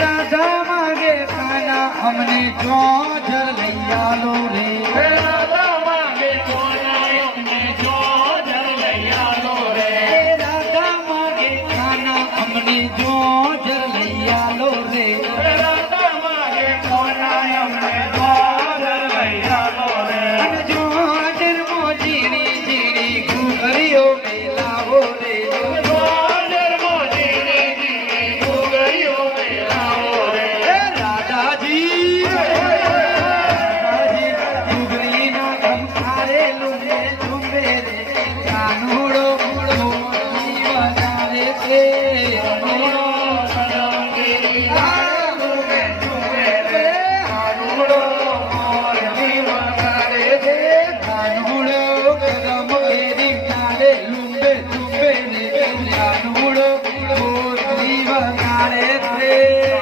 રાધા માગે ખાના અમને જો જર લઈ આલો રે રાધા માગે ખાના અમને જો જર લઈ આલો રે રાધા માગે ખાના અમને જો જર લઈ આલો રે રાધા માગે ખાના અમને જો જર લઈ આલો રે અને જો જર મો જીણી જીણી ઘુઘરીઓ મેલાવો રે રે